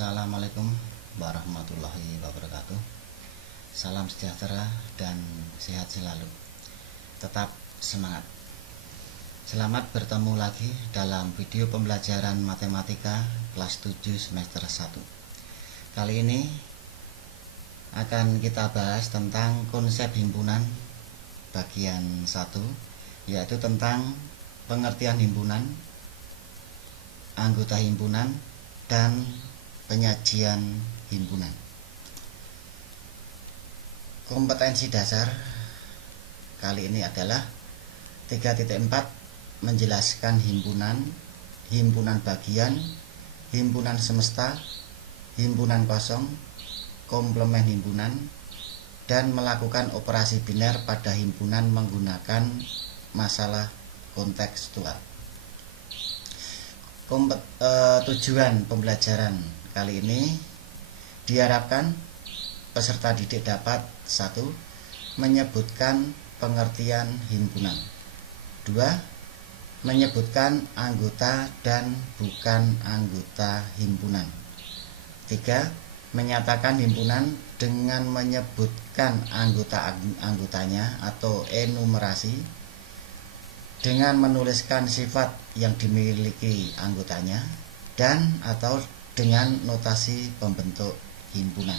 Assalamualaikum warahmatullahi wabarakatuh. Salam sejahtera dan sehat selalu. Tetap semangat. Selamat bertemu lagi dalam video pembelajaran matematika kelas 7 semester 1. Kali ini akan kita bahas tentang konsep himpunan bagian 1, yaitu tentang pengertian himpunan, anggota himpunan, dan penyajian himpunan. Kompetensi dasar kali ini adalah 3.4 menjelaskan himpunan, himpunan bagian, himpunan semesta, himpunan kosong, komplemen himpunan, dan melakukan operasi biner pada himpunan menggunakan masalah kontekstual. Tujuan pembelajaran kali ini diharapkan peserta didik dapat 1. Menyebutkan pengertian himpunan, 2. Menyebutkan anggota dan bukan anggota himpunan, 3. Menyatakan himpunan dengan menyebutkan anggotanya atau enumerasi, dengan menuliskan sifat yang dimiliki anggotanya, dan atau dengan notasi pembentuk himpunan.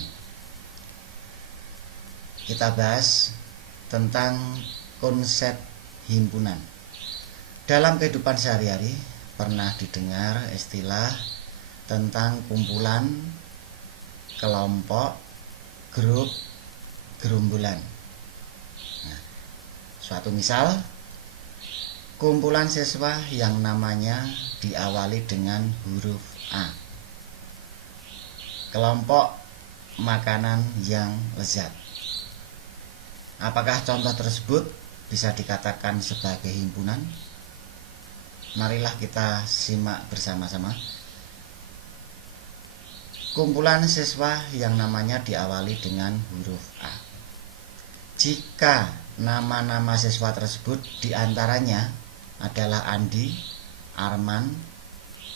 Kita bahas tentang konsep himpunan. Dalam kehidupan sehari-hari pernah didengar istilah tentang kumpulan, kelompok, grup, gerombolan. Suatu misal, kumpulan siswa yang namanya diawali dengan huruf A. Kelompok makanan yang lezat. Apakah contoh tersebut bisa dikatakan sebagai himpunan? Marilah kita simak bersama-sama. Kumpulan siswa yang namanya diawali dengan huruf A. Jika nama-nama siswa tersebut diantaranya adalah Andi, Arman,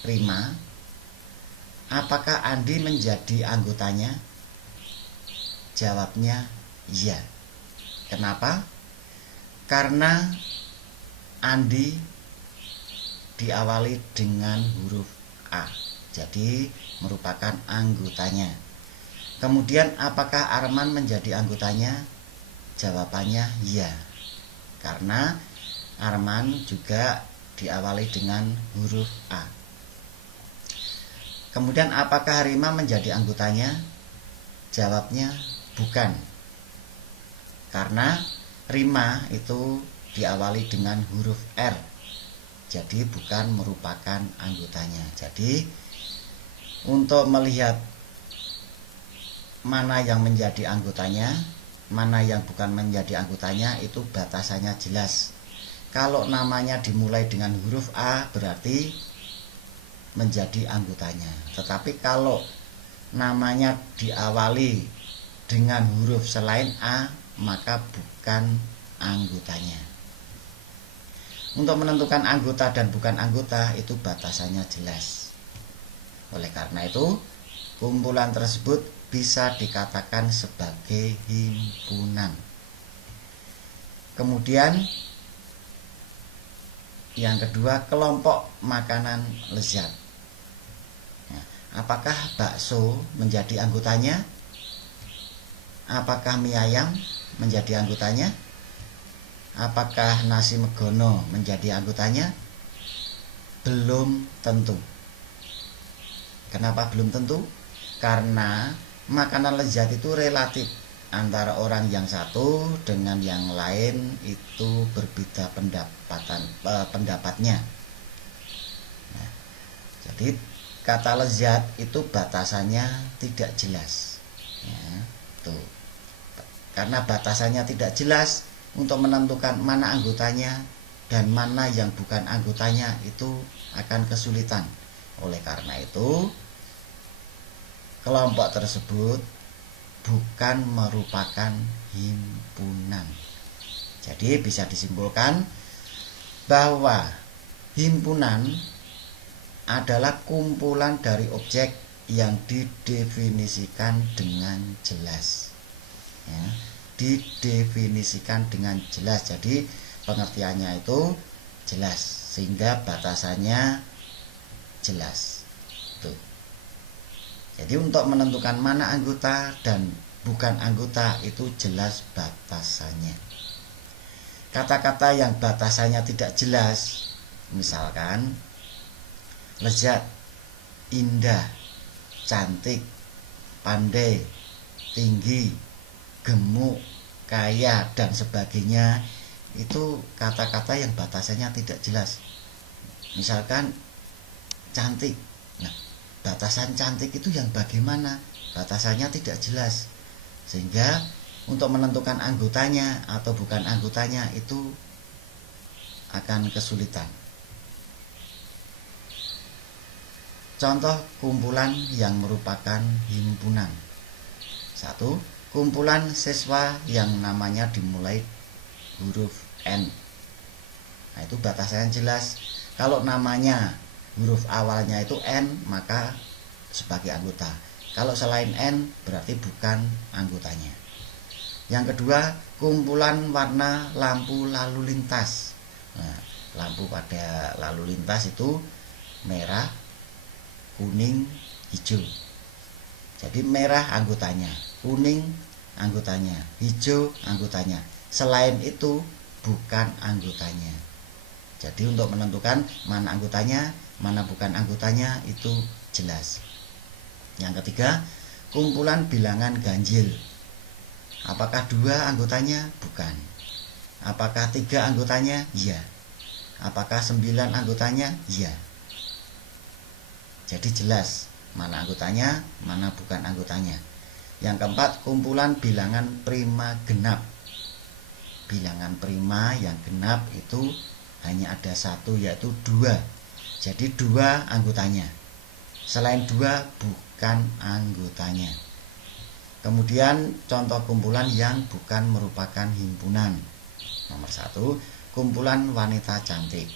Rima, apakah Andi menjadi anggotanya? Jawabnya iya. Kenapa? Karena Andi diawali dengan huruf A, jadi merupakan anggotanya. Kemudian apakah Arman menjadi anggotanya? Jawabannya iya, karena Arman juga diawali dengan huruf A. Kemudian apakah Rima menjadi anggotanya? Jawabnya bukan, karena Rima itu diawali dengan huruf R, jadi bukan merupakan anggotanya. Jadi untuk melihat mana yang menjadi anggotanya, mana yang bukan menjadi anggotanya, itu batasannya jelas. Kalau namanya dimulai dengan huruf A berarti menjadi anggotanya. Tetapi kalau namanya diawali dengan huruf selain A, maka bukan anggotanya. Untuk menentukan anggota dan bukan anggota itu batasannya jelas. Oleh karena itu, kumpulan tersebut bisa dikatakan sebagai himpunan. Kemudian yang kedua, kelompok makanan lezat. Apakah bakso menjadi anggotanya? Apakah mie ayam menjadi anggotanya? Apakah nasi megono menjadi anggotanya? Belum tentu. Kenapa belum tentu? Karena makanan lezat itu relatif. Antara orang yang satu dengan yang lain itu berbeda pendapatnya. Nah, jadi kata lezat itu batasannya tidak jelas. Ya, tuh. Karena batasannya tidak jelas, untuk menentukan mana anggotanya dan mana yang bukan anggotanya itu akan kesulitan. Oleh karena itu, kelompok tersebut bukan merupakan himpunan. Jadi bisa disimpulkan bahwa himpunan adalah kumpulan dari objek yang didefinisikan dengan jelas. Ya, didefinisikan dengan jelas. Jadi pengertiannya itu jelas sehingga batasannya jelas. Tuh. Jadi untuk menentukan mana anggota dan bukan anggota itu jelas batasannya. Kata-kata yang batasannya tidak jelas, misalkan lezat, indah, cantik, pandai, tinggi, gemuk, kaya, dan sebagainya, itu kata-kata yang batasannya tidak jelas. Misalkan cantik, nah batasan cantik itu yang bagaimana? Batasannya tidak jelas, sehingga untuk menentukan anggotanya atau bukan anggotanya itu akan kesulitan. Contoh kumpulan yang merupakan himpunan. 1. Kumpulan siswa yang namanya dimulai huruf N. Nah, itu batasannya jelas. Kalau namanya huruf awalnya itu N, maka sebagai anggota. Kalau selain N, berarti bukan anggotanya. Yang kedua, kumpulan warna lampu lalu lintas. Nah, lampu pada lalu lintas itu merah, kuning, hijau. Jadi merah anggotanya, kuning anggotanya, hijau anggotanya. Selain itu bukan anggotanya. Jadi untuk menentukan mana anggotanya, mana bukan anggotanya itu jelas. Yang ketiga, kumpulan bilangan ganjil. Apakah 2 anggotanya? Bukan. Apakah 3 anggotanya? Ya. Apakah 9 anggotanya? Ya. Jadi jelas mana anggotanya, mana bukan anggotanya. Yang keempat, kumpulan bilangan prima genap. Bilangan prima yang genap itu hanya ada 1, yaitu 2. Jadi 2 anggotanya. Selain 2 bukan anggotanya. Kemudian contoh kumpulan yang bukan merupakan himpunan. Nomor 1, kumpulan wanita cantik,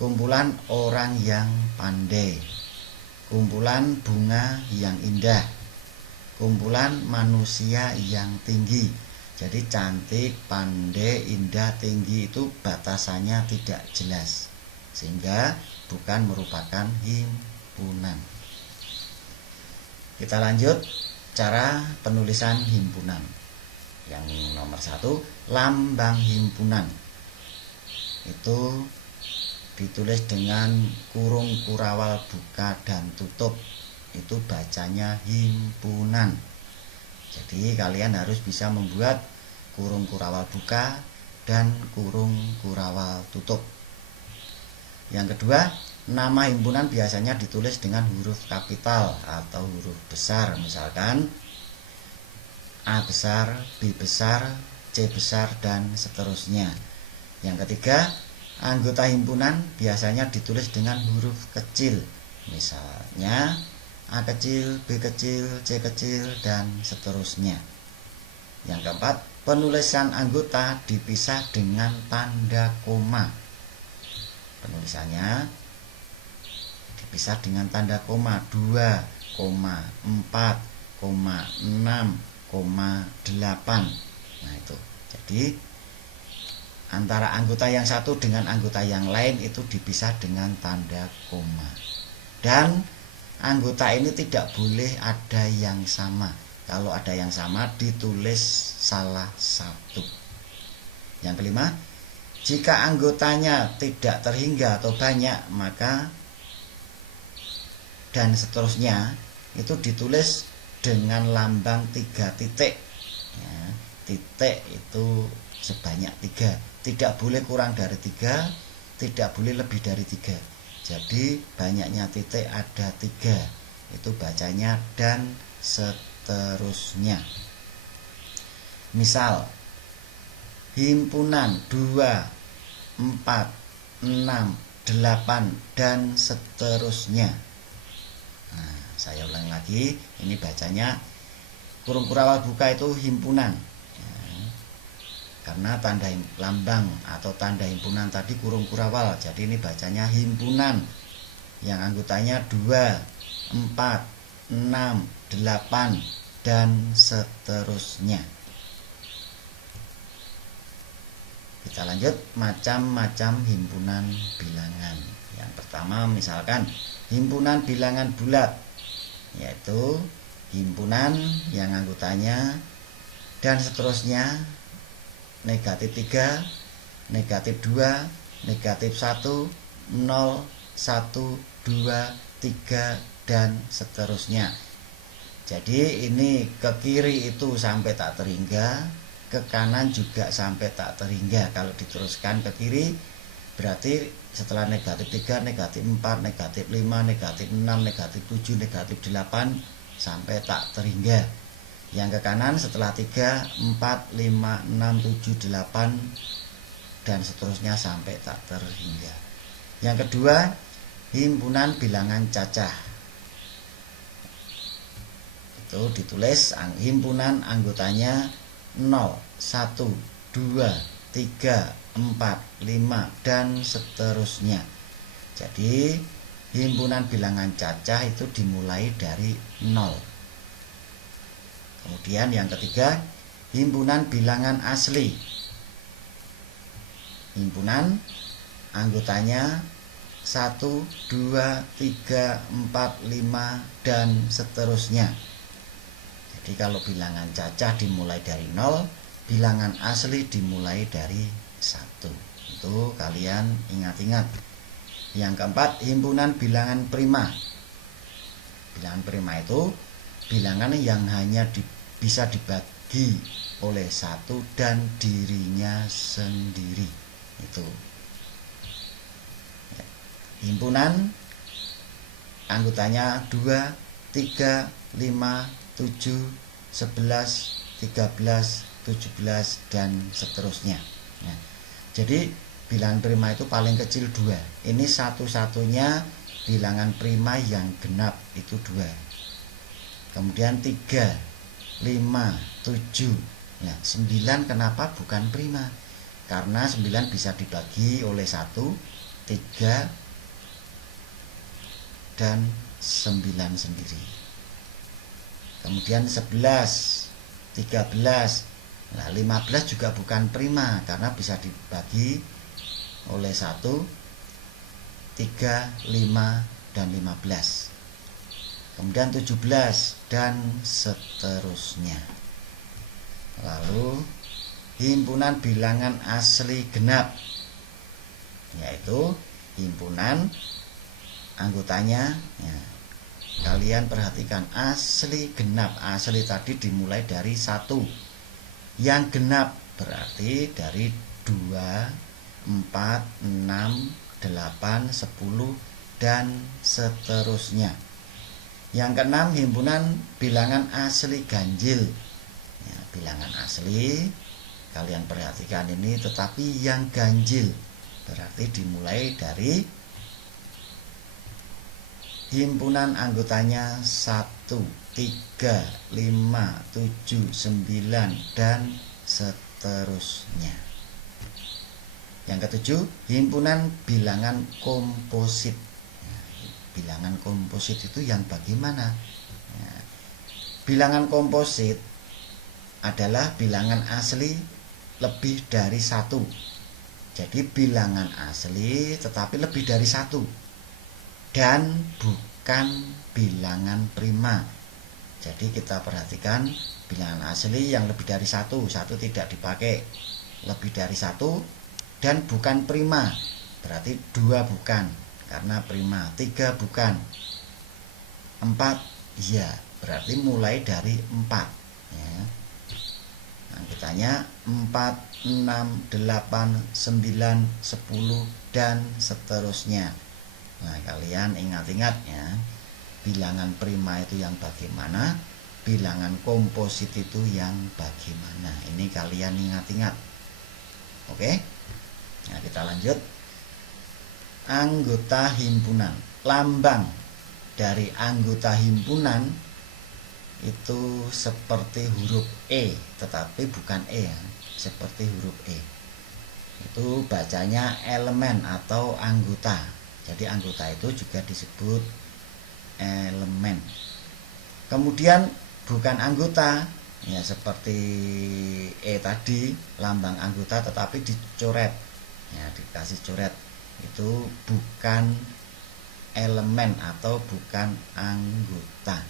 kumpulan orang yang pandai, kumpulan bunga yang indah, kumpulan manusia yang tinggi. Jadi cantik, pandai, indah, tinggi itu batasannya tidak jelas, sehingga bukan merupakan himpunan. Kita lanjut cara penulisan himpunan. Yang nomor 1, lambang himpunan itu ditulis dengan kurung kurawal buka dan tutup. Itu bacanya himpunan. Jadi kalian harus bisa membuat kurung kurawal buka dan kurung kurawal tutup. Yang kedua, nama himpunan biasanya ditulis dengan huruf kapital atau huruf besar. Misalkan A besar, B besar, C besar, dan seterusnya. Yang ketiga, anggota himpunan biasanya ditulis dengan huruf kecil. Misalnya A kecil, B kecil, C kecil, dan seterusnya. Yang keempat, penulisan anggota dipisah dengan tanda koma. Penulisannya dipisah dengan tanda koma 2, 4, 6, 8. Nah itu. Jadi antara anggota yang satu dengan anggota yang lain itu dipisah dengan tanda koma. Dan anggota ini tidak boleh ada yang sama. Kalau ada yang sama ditulis salah satu. Yang kelima, jika anggotanya tidak terhingga atau banyak, maka dan seterusnya itu ditulis dengan lambang 3 titik. Ya, titik itu sebanyak 3. Tidak boleh kurang dari 3, tidak boleh lebih dari 3. Jadi banyaknya titik ada 3. Itu bacanya dan seterusnya. Misal himpunan 2, 4, 6, 8, dan seterusnya. Nah, saya ulang lagi, ini bacanya kurung kurawal buka itu himpunan ya, karena tanda lambang atau tanda himpunan tadi kurung kurawal, jadi ini bacanya himpunan yang anggotanya 2, 4, 6, 8, dan seterusnya. Kita lanjut macam-macam himpunan bilangan. Yang pertama misalkan himpunan bilangan bulat, yaitu himpunan yang anggotanya dan seterusnya negatif 3, negatif 2, negatif 1, 0, 1, 2, 3, dan seterusnya. Jadi ini ke kiri itu sampai tak terhingga, ke kanan juga sampai tak terhingga. Kalau diteruskan ke kiri berarti setelah negatif 3, negatif 4, negatif 5, negatif 6, negatif 7, negatif 8 sampai tak terhingga. Yang ke kanan setelah 3, 4, 5, 6, 7, 8 dan seterusnya sampai tak terhingga. Yang kedua, himpunan bilangan cacah. Itu ditulis himpunan anggotanya 0, 1, 2, 3, 4, 5 dan seterusnya. Jadi himpunan bilangan cacah itu dimulai dari 0. Kemudian yang ketiga, himpunan bilangan asli. Himpunan anggotanya 1, 2, 3, 4, 5 dan seterusnya. Jadi kalau bilangan cacah dimulai dari 0, bilangan asli dimulai dari 1. Itu kalian ingat-ingat. Yang keempat, himpunan bilangan prima. Bilangan prima itu bilangan yang hanya bisa dibagi oleh satu dan dirinya sendiri. Itu himpunan anggotanya 2, 3, 5, 7, 11, 13, 17 dan seterusnya. Nah, jadi bilangan prima itu paling kecil 2. Ini satu-satunya bilangan prima yang genap itu 2. Kemudian 3, 5, 7. Nah, 9 kenapa bukan prima? Karena 9 bisa dibagi oleh 1, 3 dan 9 sendiri. Kemudian 11, 13. Nah, 15 juga bukan prima karena bisa dibagi oleh 1, 3, 5 dan 15. Kemudian 17 dan seterusnya. Lalu himpunan bilangan asli genap, yaitu himpunan anggotanya ya, kalian perhatikan asli genap. Asli tadi dimulai dari 1. Yang genap berarti dari 2, 4, 6, 8, 10 dan seterusnya. Yang keenam, himpunan bilangan asli ganjil ya, bilangan asli kalian perhatikan ini, tetapi yang ganjil berarti dimulai dari himpunan anggotanya 1, 3, 5, 7, 9 dan seterusnya. Yang ketujuh, himpunan bilangan komposit. Bilangan komposit itu yang bagaimana? Bilangan komposit adalah bilangan asli lebih dari 1. Jadi bilangan asli tetapi lebih dari 1. Dan bukan bilangan prima. Jadi kita perhatikan bilangan asli yang lebih dari 1 tidak dipakai, lebih dari 1 dan bukan prima. Berarti 2 bukan karena prima, 3 bukan, 4 iya, berarti mulai dari 4 ya. Anggotanya 4, 6, 8, 9, 10 dan seterusnya. Nah, kalian ingat-ingat ya, bilangan prima itu yang bagaimana, bilangan komposit itu yang bagaimana. Ini kalian ingat-ingat. Oke? Nah, kita lanjut. Anggota himpunan. Lambang dari anggota himpunan itu seperti huruf E, tetapi bukan E ya, seperti huruf E. Itu bacanya elemen atau anggota. Jadi anggota itu juga disebut elemen. Kemudian bukan anggota, ya seperti E tadi, lambang anggota tetapi dicoret, ya dikasih coret, itu bukan elemen atau bukan anggota.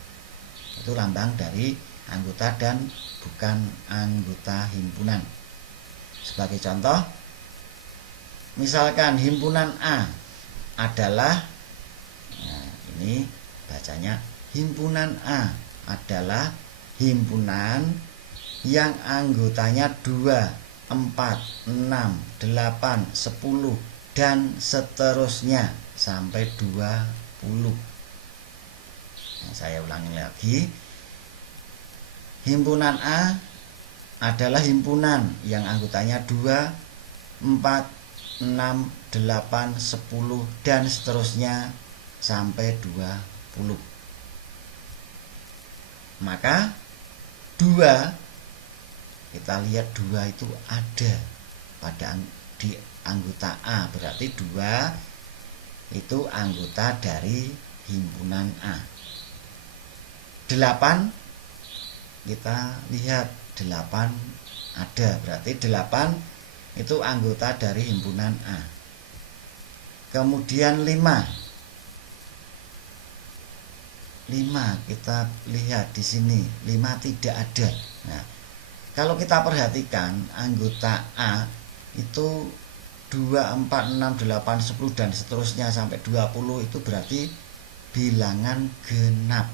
Itu lambang dari anggota dan bukan anggota himpunan. Sebagai contoh, misalkan himpunan A adalah, nah ini bacanya, himpunan A adalah himpunan yang anggotanya 2, 4, 6, 8, 10 dan seterusnya sampai 20. Nah, saya ulangi lagi. Himpunan A adalah himpunan yang anggotanya 2, 4, 6, 8, 10 dan seterusnya sampai 20. Maka 2, kita lihat 2 itu ada pada di anggota A, berarti 2 itu anggota dari himpunan A. 8, kita lihat 8 ada, berarti 8 itu anggota dari himpunan A. Kemudian 5 kita lihat di sini, 5 tidak ada. Nah, kalau kita perhatikan anggota A itu 2, 4, 6, 8, 10 dan seterusnya sampai 20, itu berarti bilangan genap.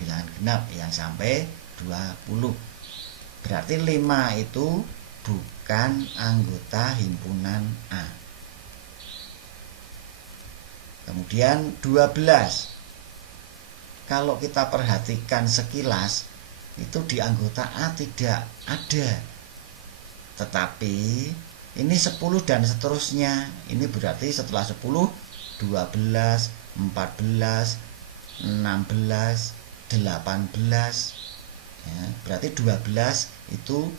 Bilangan genap yang sampai 20. Berarti 5 itu bukan anggota himpunan A. Kemudian 12. Kalau kita perhatikan sekilas, itu di anggota A tidak ada. Tetapi ini 10 dan seterusnya. Ini berarti setelah 10, 12, 14, 16, 18. Ya, berarti 12 itu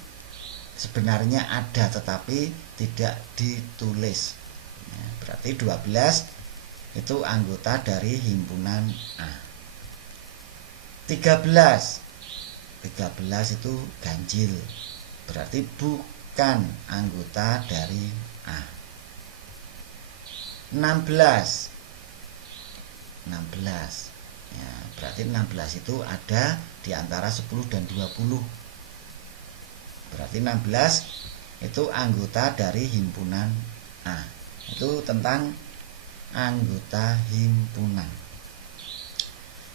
sebenarnya ada tetapi tidak ditulis. Ya, berarti 12 itu anggota dari himpunan A. 13 itu ganjil, berarti bukan anggota dari A. 16 ya, berarti 16 itu ada di antara 10 dan 20. Berarti 16 itu anggota dari himpunan A. Itu tentang anggota himpunan.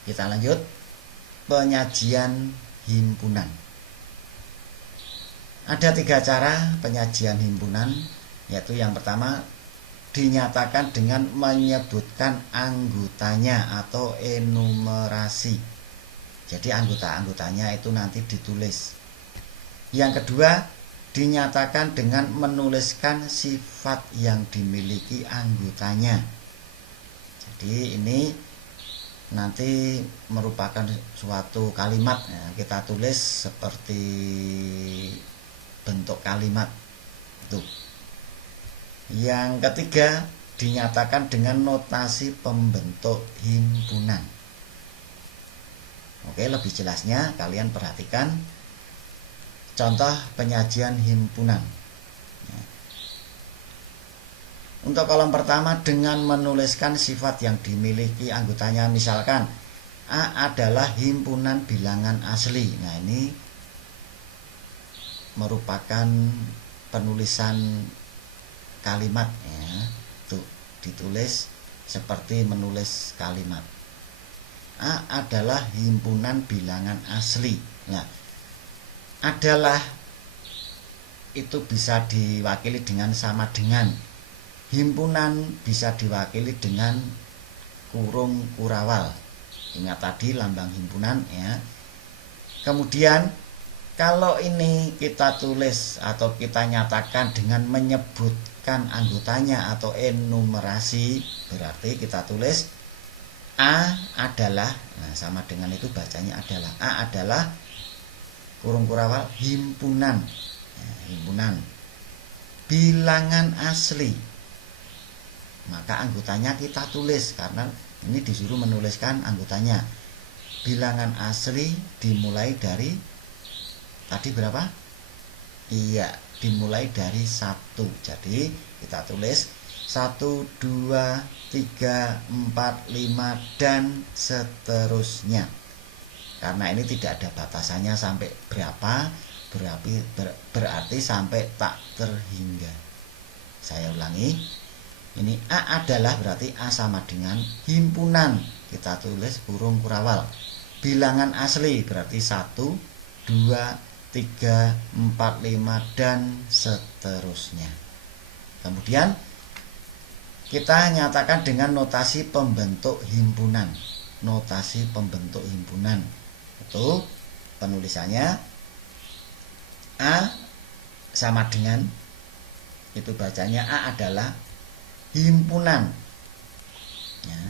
Kita lanjut. Penyajian himpunan. Ada 3 cara penyajian himpunan, yaitu yang pertama dinyatakan dengan menyebutkan anggotanya atau enumerasi. Jadi anggota-anggotanya itu nanti ditulis. Yang kedua, dinyatakan dengan menuliskan sifat yang dimiliki anggotanya. Jadi ini nanti merupakan suatu kalimat, ya, kita tulis seperti bentuk kalimat itu. Yang ketiga, dinyatakan dengan notasi pembentuk himpunan. Oke, lebih jelasnya kalian perhatikan contoh penyajian himpunan. Untuk kolom pertama dengan menuliskan sifat yang dimiliki anggotanya, misalkan A adalah himpunan bilangan asli. Nah, ini merupakan penulisan kalimat, ya. Tuh, ditulis seperti menulis kalimat. A adalah himpunan bilangan asli. Nah, adalah itu bisa diwakili dengan sama dengan. Himpunan bisa diwakili dengan kurung kurawal. Ingat tadi lambang himpunan, ya. Kemudian kalau ini kita tulis atau kita nyatakan dengan menyebutkan anggotanya atau enumerasi, berarti kita tulis A adalah, nah sama dengan itu bacanya adalah, A adalah kurung kurawal himpunan, ya, himpunan bilangan asli. Maka anggotanya kita tulis karena Ini disuruh menuliskan anggotanya. Bilangan asli dimulai dari tadi berapa? Iya, dimulai dari 1. Jadi kita tulis 1, 2, 3, 4, 5 dan seterusnya. Karena ini tidak ada batasannya sampai berapa, berarti sampai tak terhingga. Saya ulangi. Ini A adalah berarti A sama dengan himpunan. Kita tulis kurung kurawal. Bilangan asli berarti 1, 2, 3, 4, 5 dan seterusnya. Kemudian kita nyatakan dengan notasi pembentuk himpunan. Notasi pembentuk himpunan itu penulisannya A sama dengan, itu bacanya A adalah himpunan ya.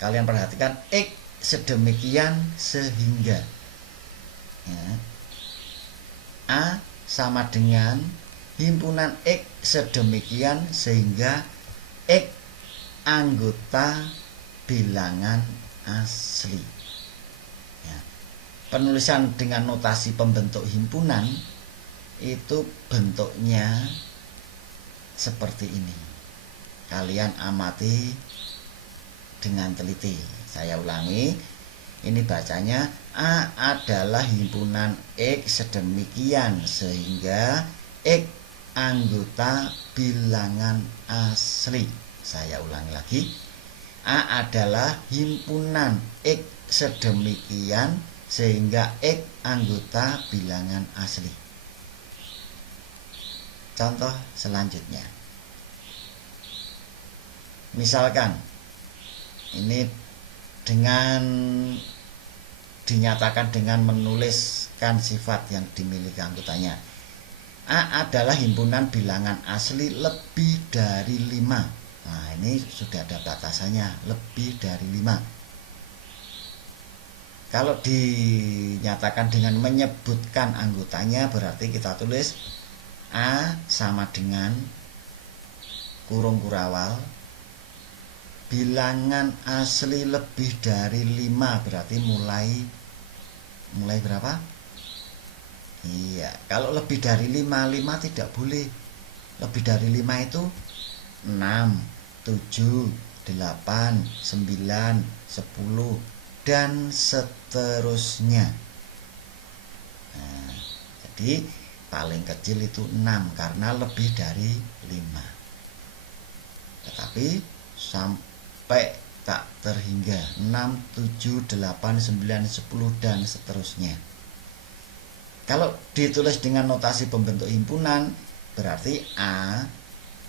Kalian perhatikan X sedemikian sehingga ya. A sama dengan himpunan X sedemikian sehingga X anggota bilangan asli ya. Penulisan dengan notasi pembentuk himpunan itu bentuknya seperti ini. Kalian amati dengan teliti. Saya ulangi. Ini bacanya A adalah himpunan X sedemikian sehingga X anggota bilangan asli. Saya ulangi lagi. A adalah himpunan X sedemikian sehingga X anggota bilangan asli. Contoh selanjutnya. Misalkan ini dengan dinyatakan dengan menuliskan sifat yang dimiliki anggotanya. A adalah himpunan bilangan asli lebih dari 5. Nah, ini sudah ada batasannya, lebih dari 5. Kalau dinyatakan dengan menyebutkan anggotanya berarti kita tulis A sama dengan kurung kurawal bilangan asli lebih dari 5 berarti mulai berapa? Iya, kalau lebih dari 5 tidak boleh. Lebih dari 5 itu 6, 7, 8, 9, 10 dan seterusnya. Nah, jadi paling kecil itu 6 karena lebih dari 5. Tetapi sampai tak terhingga 6, 7, 8, 9, 10 dan seterusnya. Kalau ditulis dengan notasi pembentuk himpunan berarti A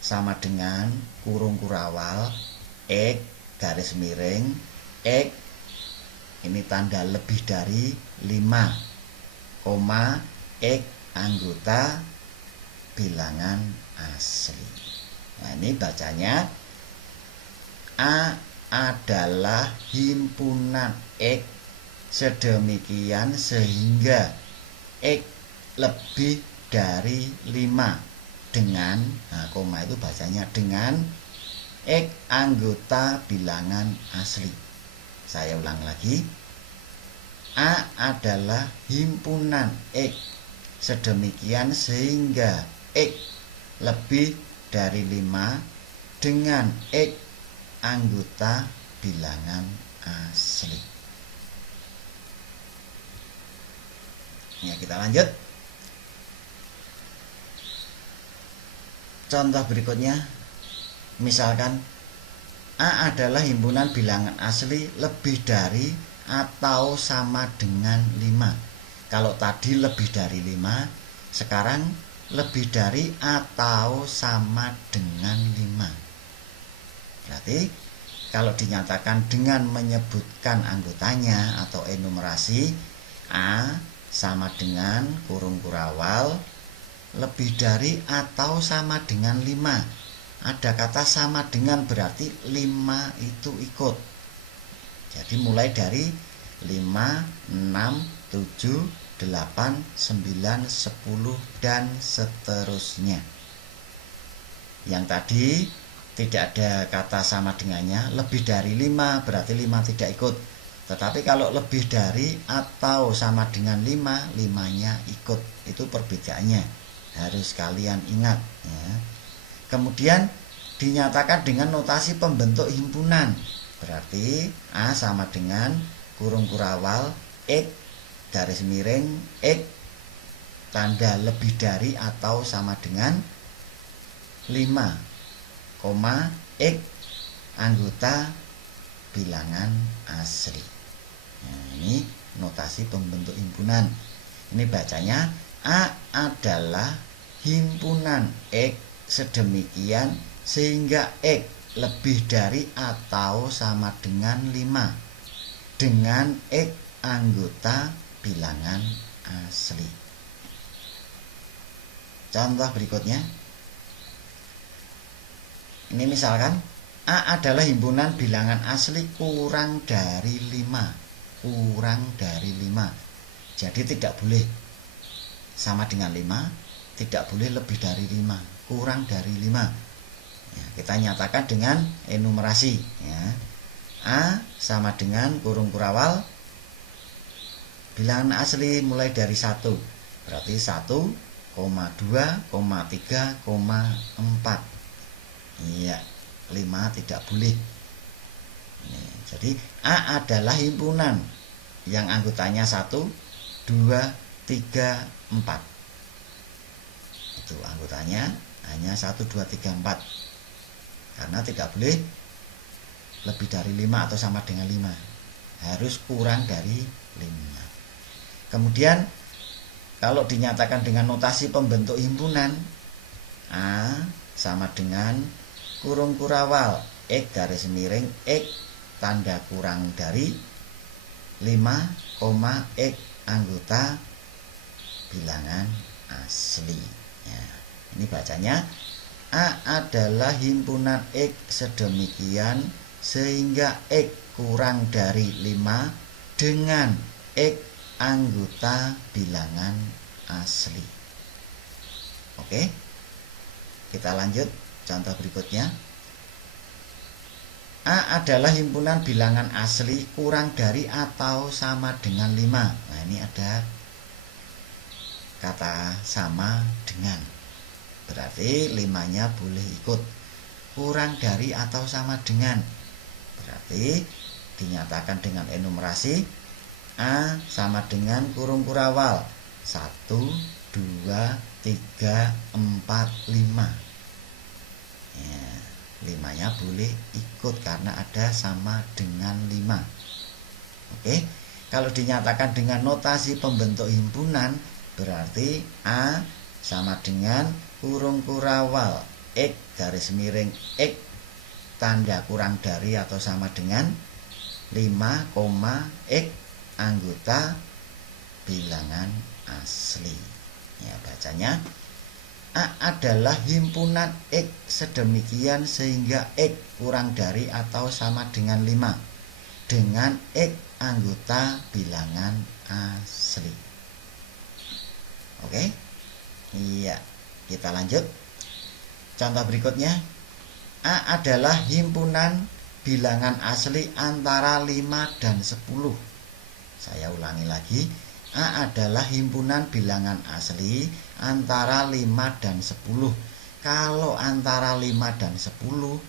sama dengan kurung kurawal X garis miring X ini tanda lebih dari 5, X anggota bilangan asli. Nah, ini bacanya A adalah himpunan X sedemikian sehingga X lebih dari 5 dengan, nah, koma itu bacanya dengan X anggota bilangan asli. Saya ulang lagi. A adalah himpunan X sedemikian sehingga X lebih dari 5 dengan X anggota bilangan asli. Ya, kita lanjut. Contoh berikutnya, misalkan A adalah himpunan bilangan asli lebih dari atau sama dengan 5. Kalau tadi lebih dari 5, sekarang lebih dari atau sama dengan 5. Berarti kalau dinyatakan dengan menyebutkan anggotanya atau enumerasi, A sama dengan kurung kurawal lebih dari atau sama dengan 5. Ada kata sama dengan berarti 5 itu ikut. Jadi mulai dari 5, 6, 7, 8, 9, 10 dan seterusnya. Yang tadi tidak ada kata sama dengannya. Lebih dari 5 berarti 5 tidak ikut. Tetapi kalau lebih dari atau sama dengan 5, 5-nya ikut. Itu perbedaannya, harus kalian ingat ya. Kemudian dinyatakan dengan notasi pembentuk himpunan. Berarti A sama dengan kurung kurawal X garis miring X tanda lebih dari atau sama dengan 5, X anggota bilangan asli. Nah, ini notasi pembentuk himpunan. Ini bacanya A adalah himpunan X sedemikian sehingga X lebih dari atau sama dengan 5 dengan X anggota bilangan asli. Contoh berikutnya. Ini misalkan A adalah himpunan bilangan asli kurang dari 5. Kurang dari 5. Jadi tidak boleh sama dengan 5, tidak boleh lebih dari 5. Kurang dari 5 ya, kita nyatakan dengan enumerasi ya. A sama dengan kurung kurawal bilangan asli mulai dari 1, berarti 1, 2, 3, 4 iya, 5 tidak boleh ya, jadi A adalah himpunan yang anggotanya 1, 2, 3, 4 itu anggotanya hanya 1, 2, 3, 4 karena tidak boleh lebih dari 5 atau sama dengan 5, harus kurang dari 5. Kemudian kalau dinyatakan dengan notasi pembentuk himpunan, A sama dengan kurung kurawal X garis miring X tanda kurang dari 5, X anggota bilangan asli ya. Ini bacanya A adalah himpunan X sedemikian sehingga X kurang dari 5 dengan X anggota bilangan asli. Oke, kita lanjut contoh berikutnya. A adalah himpunan bilangan asli kurang dari atau sama dengan 5. Nah ini ada kata sama dengan, berarti 5-nya boleh ikut. Kurang dari atau sama dengan, berarti dinyatakan dengan enumerasi A sama dengan kurung kurawal 1, 2, 3, 4, 5 ya, 5-nya boleh ikut karena ada sama dengan 5. Oke, kalau dinyatakan dengan notasi pembentuk himpunan, berarti A sama dengan kurung kurawal X garis miring X tanda kurang dari atau sama dengan 5, X anggota bilangan asli ya. Bacanya A adalah himpunan X sedemikian sehingga X kurang dari atau sama dengan 5 dengan X anggota bilangan asli. Oke, iya, kita lanjut. Contoh berikutnya, A adalah himpunan bilangan asli antara 5 dan 10. Saya ulangi lagi, A adalah himpunan bilangan asli antara 5 dan 10. Kalau antara 5 dan 10,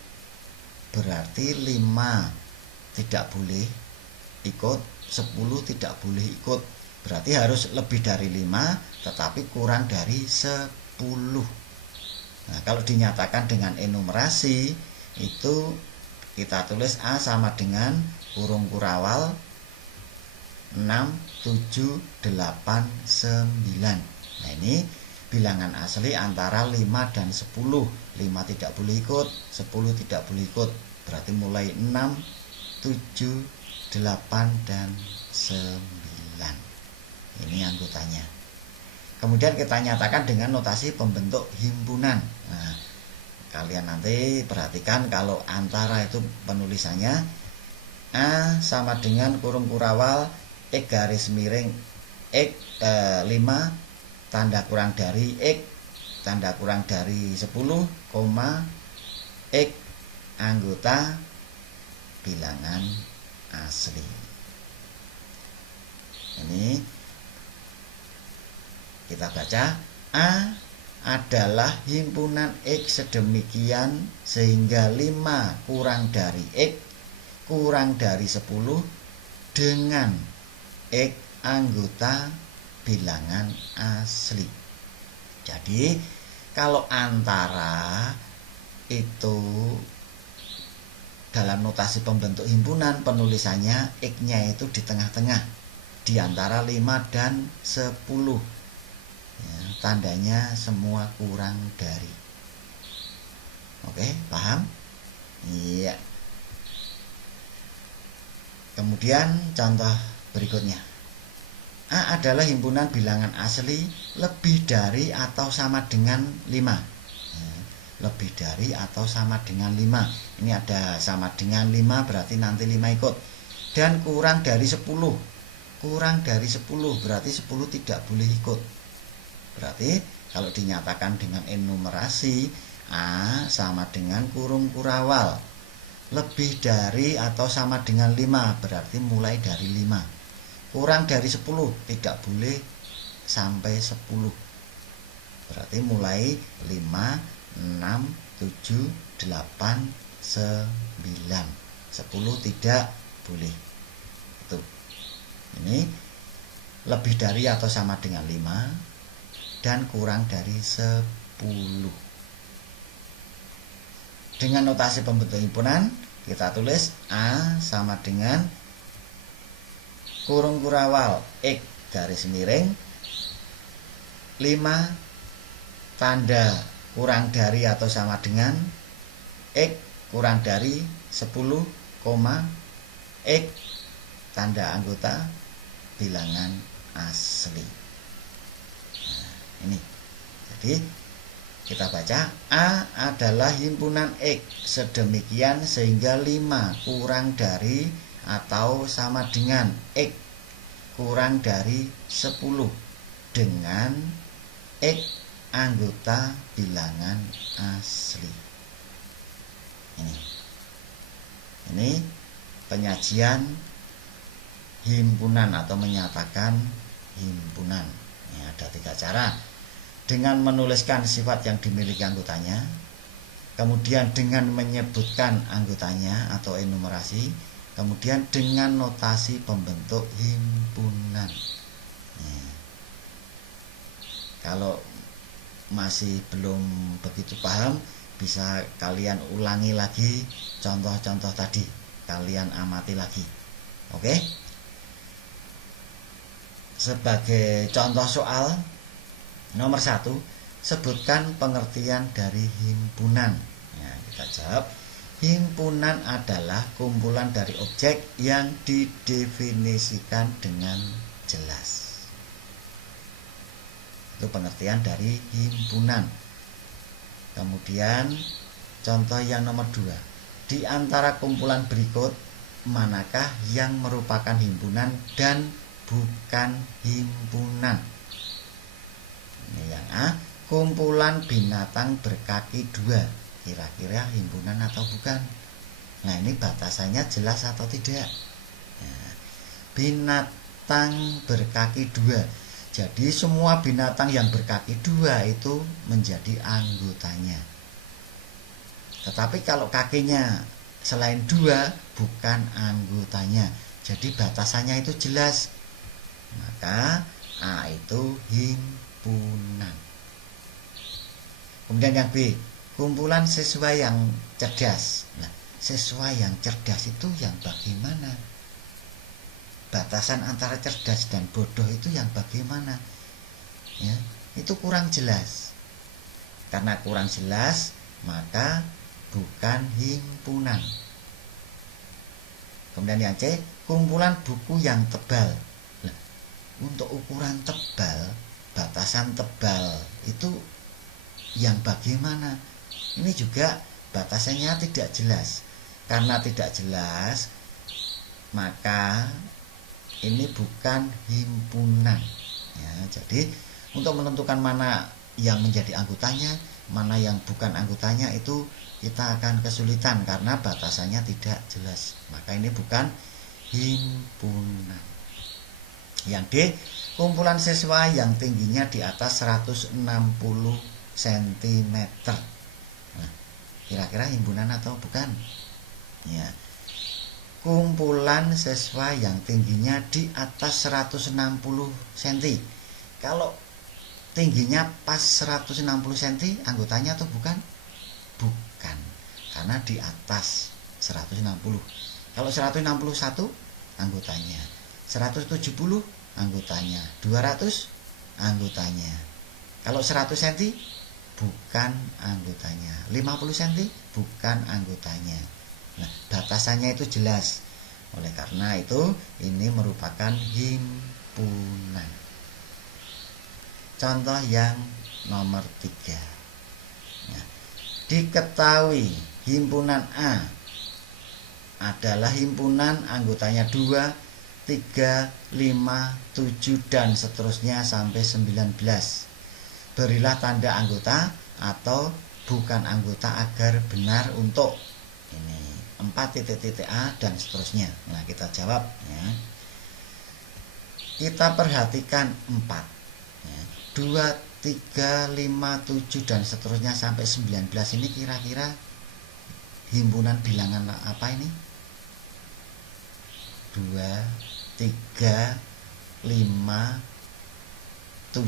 berarti 5 tidak boleh ikut, 10 tidak boleh ikut. Berarti harus lebih dari 5, tetapi kurang dari 10. Nah, kalau dinyatakan dengan enumerasi, itu kita tulis A sama dengan kurung kurawal 6, 7, 8, 9. Nah ini bilangan asli antara 5 dan 10. 5 tidak boleh ikut, 10 tidak boleh ikut. Berarti mulai 6, 7, 8, dan 9. Ini anggotanya. Kemudian kita nyatakan dengan notasi pembentuk himpunan. Nah, kalian nanti perhatikan kalau antara itu penulisannya A sama dengan kurung kurawal X garis miring X 5 tanda kurang dari X tanda kurang dari 10, X anggota bilangan asli. Ini kita baca, A adalah himpunan X sedemikian sehingga 5 kurang dari X kurang dari 10 dengan X anggota bilangan asli. Jadi kalau antara itu dalam notasi pembentuk himpunan penulisannya X-nya itu di tengah-tengah di antara 5 dan 10 ya, tandanya semua kurang dari. Oke, paham? Iya. Kemudian contoh berikutnya, A adalah himpunan bilangan asli lebih dari atau sama dengan 5. Lebih dari atau sama dengan 5. Ini ada sama dengan 5 berarti nanti 5 ikut. Dan kurang dari 10. Kurang dari 10 berarti 10 tidak boleh ikut. Berarti kalau dinyatakan dengan enumerasi, A sama dengan kurung kurawal. Lebih dari atau sama dengan 5 berarti mulai dari 5. Kurang dari 10 tidak boleh sampai 10. Berarti mulai 5, 6, 7, 8, 9, 10 tidak boleh. Itu. Ini lebih dari atau sama dengan 5 dan kurang dari 10. Dengan notasi pembentuk himpunan kita tulis A sama dengan kurung kurawal X garis miring 5 tanda kurang dari atau sama dengan X kurang dari 10, X tanda anggota bilangan asli. Nah, ini. Jadi kita baca A adalah himpunan X sedemikian sehingga 5 kurang dari atau sama dengan X kurang dari 10 dengan X anggota bilangan asli. Ini penyajian himpunan atau menyatakan himpunan. Ini ada 3 cara. Dengan menuliskan sifat yang dimiliki anggotanya, kemudian dengan menyebutkan anggotanya atau enumerasi, kemudian dengan notasi pembentuk himpunan. Kalau masih belum begitu paham, bisa kalian ulangi lagi contoh-contoh tadi, kalian amati lagi. Oke? Sebagai contoh soal nomor 1, sebutkan pengertian dari himpunan. Ya, kita jawab, himpunan adalah kumpulan dari objek yang didefinisikan dengan jelas. Itu pengertian dari himpunan. Kemudian contoh yang nomor 2, di antara kumpulan berikut manakah yang merupakan himpunan dan bukan himpunan? Ini yang A, kumpulan binatang berkaki 2, kira-kira himpunan atau bukan? Nah, ini batasannya jelas atau tidak? Nah, binatang berkaki 2, jadi semua binatang yang berkaki 2 itu menjadi anggotanya. Tetapi kalau kakinya selain 2 bukan anggotanya. Jadi batasannya itu jelas. Maka A itu himpunan. Kemudian yang B, kumpulan siswa yang cerdas. Nah, siswa yang cerdas itu yang bagaimana? Batasan antara cerdas dan bodoh itu yang bagaimana? Ya, itu kurang jelas. Karena kurang jelas, maka bukan himpunan. Kemudian yang C, kumpulan buku yang tebal. Nah, untuk ukuran tebal, batasan tebal itu yang bagaimana? Ini juga batasannya tidak jelas. Karena tidak jelas, maka ini bukan himpunan. Ya, jadi untuk menentukan mana yang menjadi anggotanya, mana yang bukan anggotanya itu kita akan kesulitan karena batasannya tidak jelas. Maka ini bukan himpunan. Yang D, kumpulan siswa yang tingginya di atas 160 cm. Nah, kira-kira himpunan atau bukan? Ya. Kumpulan siswa yang tingginya di atas 160 cm. Kalau tingginya pas 160 cm, anggotanya atau bukan? Bukan, karena di atas 160. Kalau 161 anggotanya, 170 anggotanya, 200 anggotanya. Kalau 100 cm bukan anggotanya, 50 cm bukan anggotanya. Nah, batasannya itu jelas. Oleh karena itu ini merupakan himpunan. Contoh yang nomor 3. Nah, diketahui himpunan A adalah himpunan anggotanya 2, 3, 5, 7 dan seterusnya sampai 19. Berilah tanda anggota atau bukan anggota agar benar untuk ini 4 titik A dan seterusnya. Nah, kita jawab ya. Kita perhatikan 4 ya. 2, 3, 5, 7 dan seterusnya sampai 19 ini kira-kira himpunan bilangan apa ini? 2, 3, 5, 7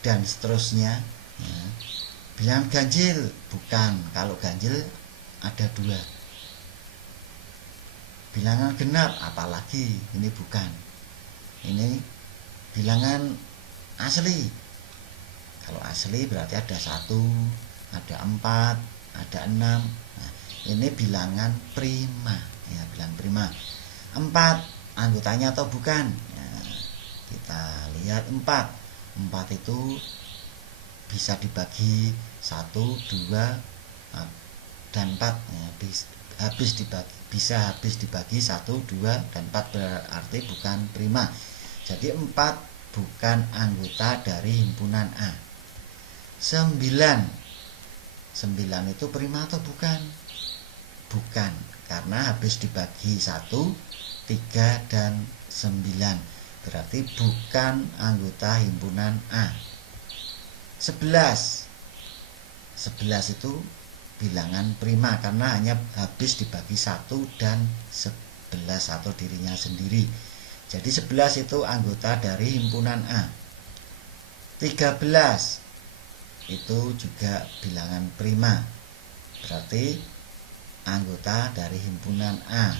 dan seterusnya ya. Bilangan ganjil? Bukan. Kalau ganjil ada 2. Bilangan genap apalagi? Ini bukan. Ini bilangan asli. Kalau asli berarti ada 1, ada 4, ada 6. Nah, ini bilangan prima ya, bilangan prima. 4 anggotanya atau bukan ya, kita lihat 4 itu bisa dibagi 1, 2 dan 4 ya, bisa habis dibagi 1, 2 dan 4 berarti bukan prima. Jadi 4 bukan anggota dari himpunan A. 9 itu prima atau bukan? Bukan, karena habis dibagi 1, 3 dan 9. Berarti bukan anggota himpunan A. 11 itu bilangan prima karena hanya habis dibagi 1 dan 11 atau dirinya sendiri. Jadi 11 itu anggota dari himpunan A. 13 itu juga bilangan prima, berarti anggota dari himpunan A.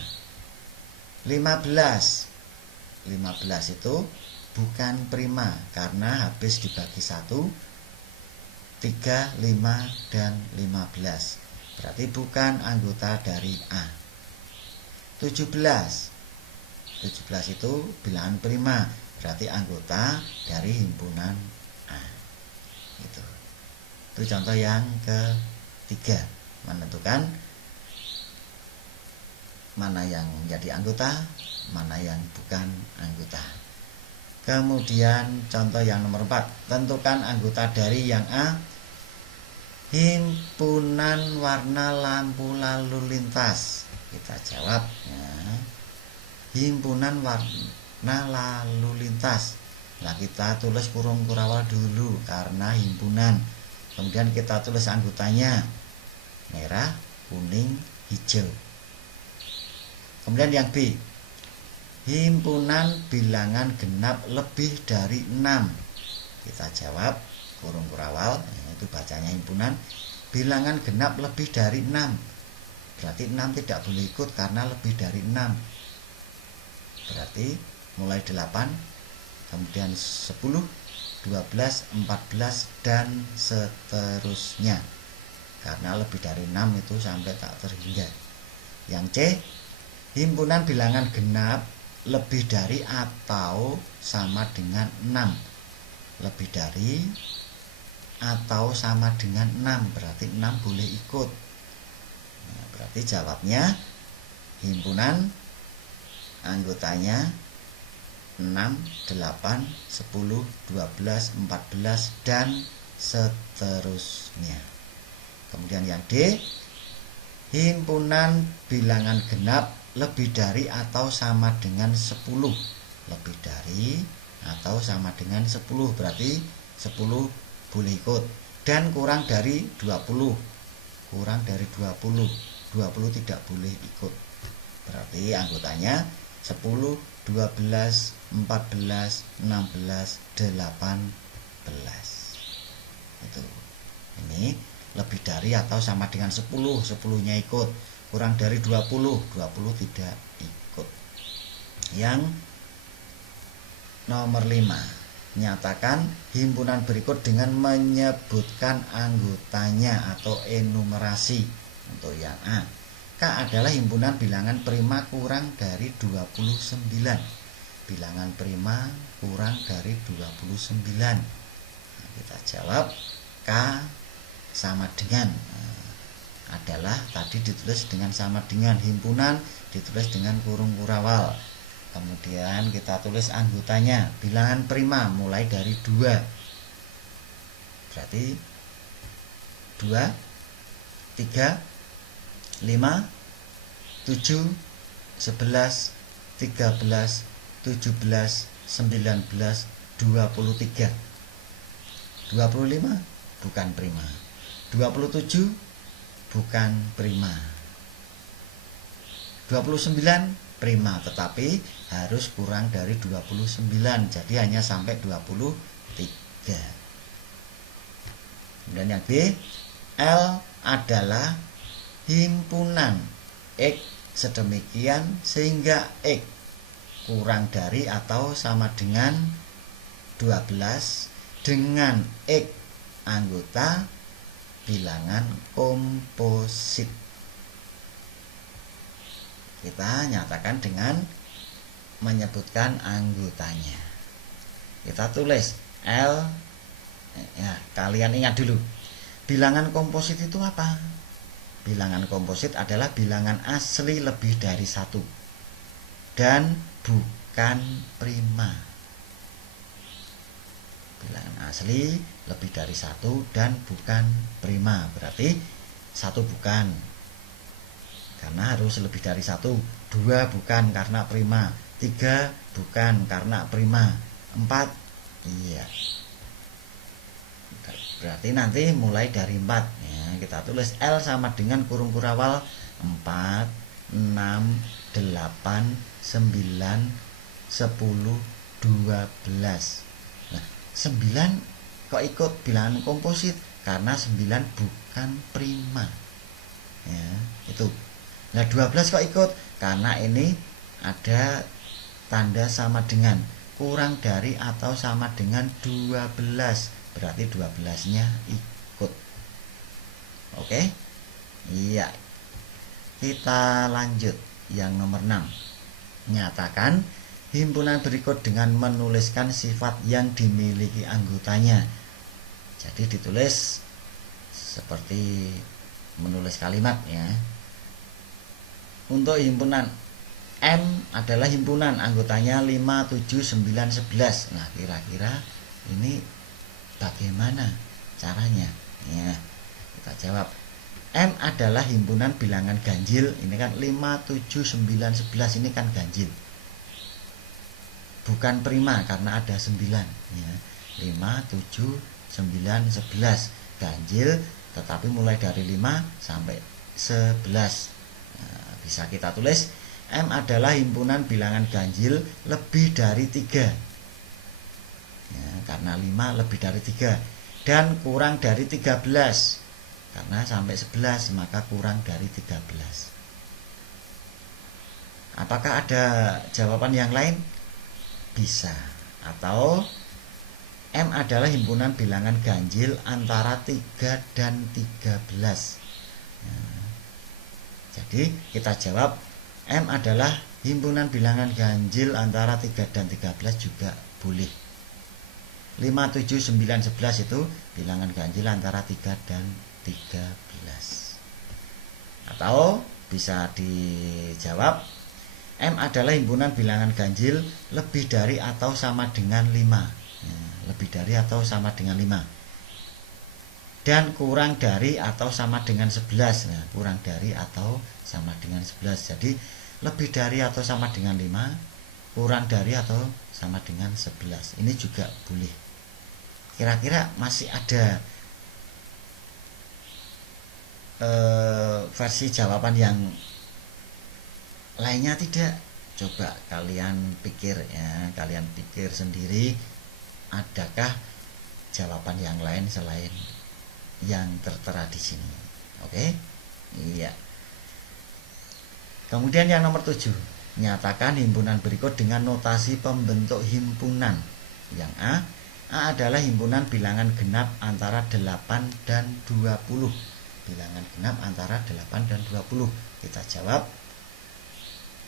15 itu bukan prima karena habis dibagi 1, 3, 5 dan 15. Berarti bukan anggota dari A. 17 itu bilangan prima, berarti anggota dari himpunan A. Itu contoh yang ketiga, menentukan mana yang menjadi anggota, mana yang bukan anggota. Kemudian contoh yang nomor 4, tentukan anggota dari yang A. Himpunan warna lampu lalu lintas. Kita jawab ya. Himpunan warna lalu lintas. Nah, kita tulis kurung kurawal dulu karena himpunan. Kemudian kita tulis anggotanya, merah, kuning, hijau. Kemudian yang B, himpunan bilangan genap lebih dari 6. Kita jawab kurung kurawal, itu bacanya himpunan bilangan genap lebih dari 6. Berarti 6 tidak boleh ikut karena lebih dari 6. Berarti mulai 8, kemudian 10, 12, 14 dan seterusnya. Karena lebih dari 6 itu sampai tak terhingga. Yang C, himpunan bilangan genap lebih dari atau sama dengan 6. Lebih dari atau sama dengan 6, berarti 6 boleh ikut. Nah, berarti jawabnya himpunan anggotanya 6, 8, 10, 12, 14 dan seterusnya. Kemudian yang D, himpunan bilangan genap lebih dari atau sama dengan 10. Lebih dari atau sama dengan 10, berarti 10 boleh ikut. Dan kurang dari 20. Kurang dari 20. 20 tidak boleh ikut. Berarti anggotanya 10, 12, 14, 16, 18. Itu. Ini lebih dari atau sama dengan 10. 10-nya ikut. Kurang dari 20. 20 tidak ikut. Yang nomor 5, nyatakan himpunan berikut dengan menyebutkan anggotanya atau enumerasi. Untuk yang A, K adalah himpunan bilangan prima kurang dari 29. Bilangan prima kurang dari 29. Nah, kita jawab K sama dengan adalah tadi ditulis dengan sama dengan, himpunan ditulis dengan kurung kurawal. Kemudian kita tulis anggotanya, bilangan prima mulai dari 2. Berarti 2, 3, 5, 7, 11, 13, 17, 19, 23. 25 bukan prima. 27 bukan prima. 29 prima, tetapi harus kurang dari 29. Jadi hanya sampai 23. Kemudian yang B, L adalah himpunan X sedemikian sehingga X kurang dari atau sama dengan 12 dengan X anggota bilangan komposit. Kita nyatakan dengan menyebutkan anggotanya. Kita tulis L. Ya, kalian ingat dulu, bilangan komposit itu apa? Bilangan komposit adalah bilangan asli lebih dari 1 dan bukan prima. Bilangan asli lebih dari 1 dan bukan prima, berarti 1 bukan karena harus lebih dari 1, 2 bukan karena prima, 3 bukan karena prima, 4 iya. Berarti nanti mulai dari 4 ya, kita tulis L sama dengan kurung kurawal 4, 6, 8, 9, 10, 12. Nah, 9 kok ikut bilangan komposit? Karena 9 bukan prima. Ya, itu. Nah, 12 kok ikut? Karena ini ada tanda sama dengan, kurang dari atau sama dengan 12. Berarti 12-nya ikut. Oke? Iya. Kita lanjut yang nomor 6. Nyatakan himpunan berikut dengan menuliskan sifat yang dimiliki anggotanya. Jadi ditulis seperti menulis kalimat ya. Untuk himpunan M adalah himpunan anggotanya 5, 7, 9, 11. Nah, kira-kira ini bagaimana caranya? Ya, kita jawab. M adalah himpunan bilangan ganjil. Ini kan 5, 7, 9, 11 ini kan ganjil. Bukan prima karena ada 9 ya. 5, 7, 9, 11 ganjil, tetapi mulai dari 5 sampai 11. Nah, bisa kita tulis M adalah himpunan bilangan ganjil lebih dari 3 ya, karena 5 lebih dari 3 dan kurang dari 13 karena sampai 11 maka kurang dari 13. Apakah ada jawaban yang lain? Bisa. Atau M adalah himpunan bilangan ganjil antara 3 dan 13. Nah, jadi kita jawab M adalah himpunan bilangan ganjil antara 3 dan 13 juga boleh. 5, 7, 9, 11 itu bilangan ganjil antara 3 dan 13. Atau bisa dijawab M adalah himpunan bilangan ganjil lebih dari atau sama dengan 5 ya, lebih dari atau sama dengan 5. dan kurang dari atau sama dengan 11. Nah, kurang dari atau sama dengan 11. Jadi lebih dari atau sama dengan 5, kurang dari atau sama dengan 11. Ini juga boleh. Kira-kira masih ada versi jawaban yang lainnya tidak? Coba kalian pikir ya, kalian pikir sendiri, adakah jawaban yang lain selain yang tertera di sini? Oke? Iya. Kemudian yang nomor 7, nyatakan himpunan berikut dengan notasi pembentuk himpunan. Yang A adalah himpunan bilangan genap antara 8 dan 20. Bilangan genap antara 8 dan 20. Kita jawab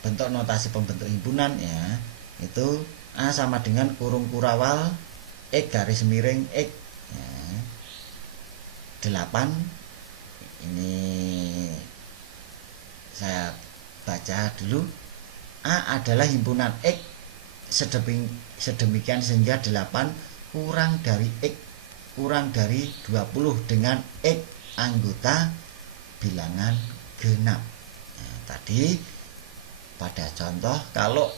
bentuk notasi pembentuk himpunan ya, itu A sama dengan kurung kurawal X garis miring X ya. 8 ini saya baca dulu. A adalah himpunan X sedemikian sehingga 8 kurang dari X kurang dari 20 dengan X anggota bilangan genap. Nah, tadi pada contoh kalau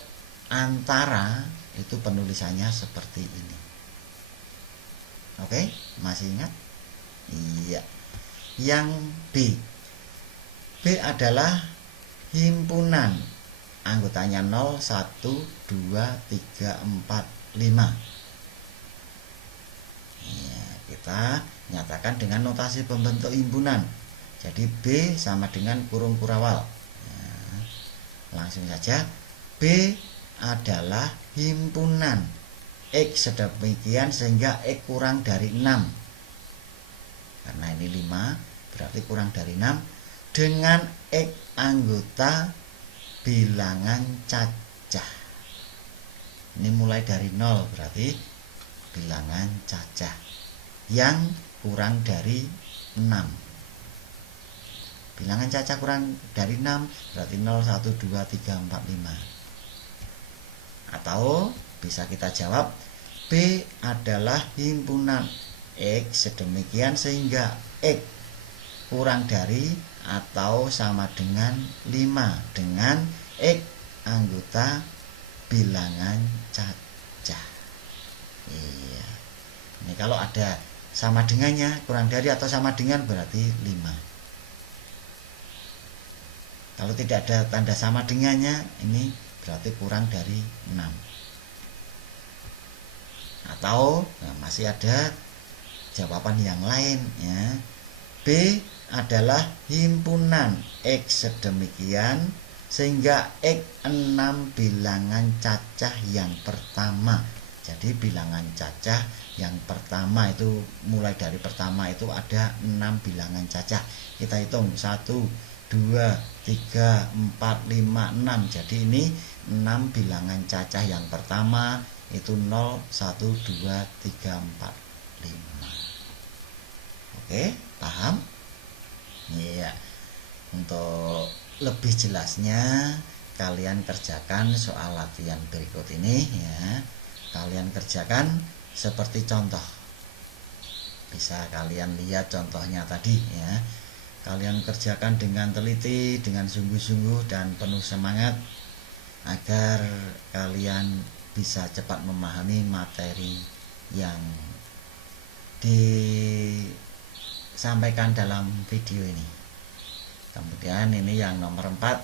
antara itu penulisannya seperti ini. Oke, masih ingat? Iya. Yang B. B adalah himpunan anggotanya 0, 1, 2, 3, 4, 5. Ya, kita nyatakan dengan notasi pembentuk himpunan. Jadi B sama dengan kurung kurawal. Ya, langsung saja. B adalah himpunan X sedemikian sehingga X kurang dari 6. Karena ini 5, berarti kurang dari 6 dengan X anggota bilangan cacah. Ini mulai dari 0, berarti bilangan cacah yang kurang dari 6. Bilangan cacah kurang dari 6 berarti 0, 1, 2, 3, 4, 5. Atau bisa kita jawab B adalah himpunan X sedemikian sehingga X kurang dari atau sama dengan 5 dengan X anggota bilangan cacah. Iya. Ini kalau ada sama dengannya, kurang dari atau sama dengan berarti 5. Kalau tidak ada tanda sama dengannya, ini berarti kurang dari 6. Atau masih ada jawaban yang lain ya. B adalah himpunan X sedemikian sehingga X 6 bilangan cacah yang pertama. Jadi bilangan cacah yang pertama itu mulai dari pertama itu ada 6 bilangan cacah. Kita hitung 1, 2, 3, 4, 5, 6. Jadi ini 6 bilangan cacah yang pertama itu 0, 1, 2, 3, 4, 5. Oke, paham? Iya. Untuk lebih jelasnya kalian kerjakan soal latihan berikut ini ya. Kalian kerjakan seperti contoh. Bisa kalian lihat contohnya tadi ya. Kalian kerjakan dengan teliti, dengan sungguh-sungguh dan penuh semangat agar kalian bisa cepat memahami materi yang disampaikan dalam video ini. Kemudian ini yang nomor 4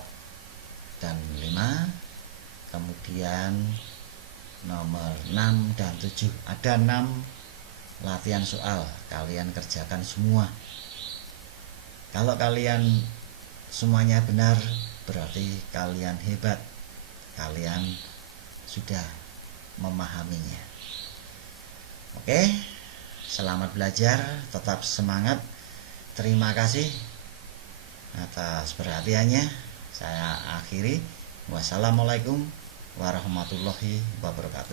dan 5. Kemudian nomor 6 dan 7. Ada 6 latihan soal. Kalian kerjakan semua. Kalau kalian semuanya benar, berarti kalian hebat. Kalian sudah memahaminya. Oke, selamat belajar, tetap semangat. Terima kasih atas perhatiannya. Saya akhiri. Wassalamualaikum warahmatullahi wabarakatuh.